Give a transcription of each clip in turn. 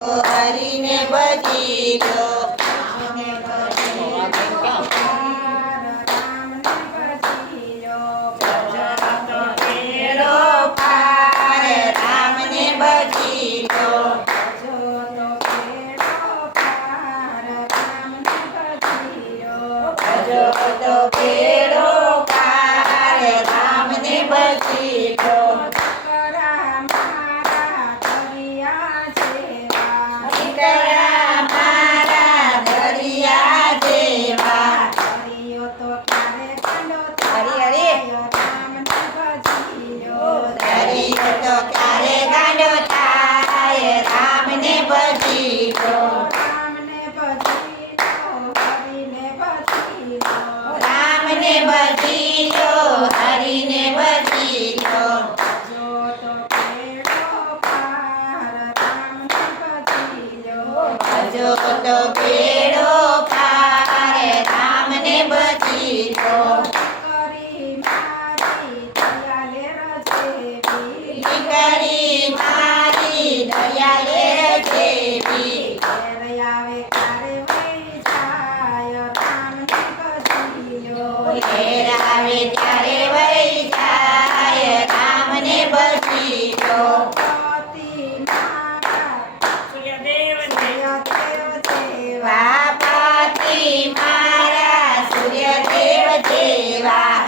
હરીને બધી લો દીકરી મારી દયાલે જેવી. ઘેર આવે ત્યારે વહી જાય કામને વાપાથી મારા સૂર્યદેવ જેવા.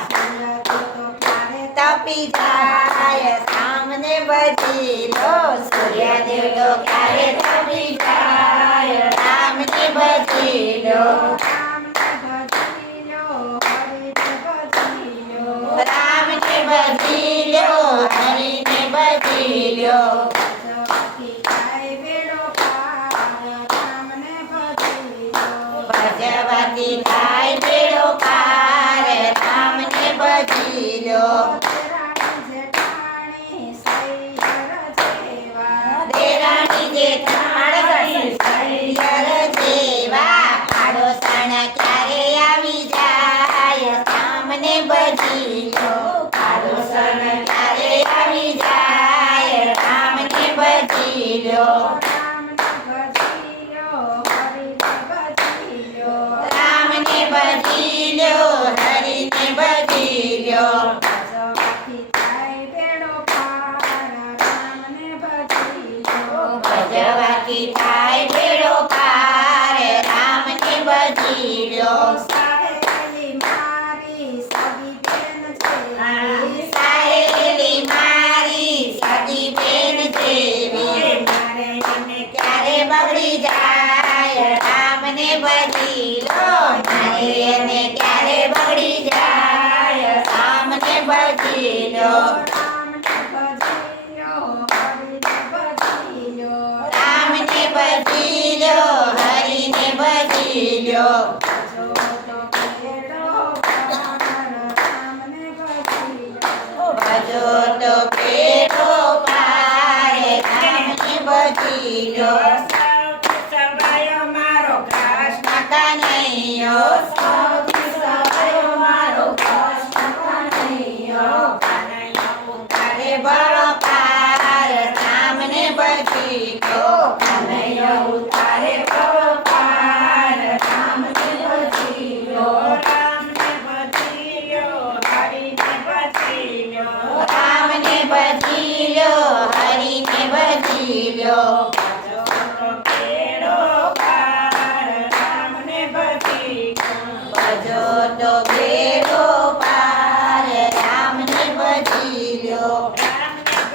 તપી સામને ભજી લો સૂર્યદેવ તો ક્યારે તપી Yeah. રામને બદલી લો એને ક્યારે બગડી જાય? સામને બદલી લો રામને ભજી લો હરીને ભજી લો ભજો તો પેટો પારે રામને ભજી લો માતા નૈયો તારે બળો ભજો તો બેડો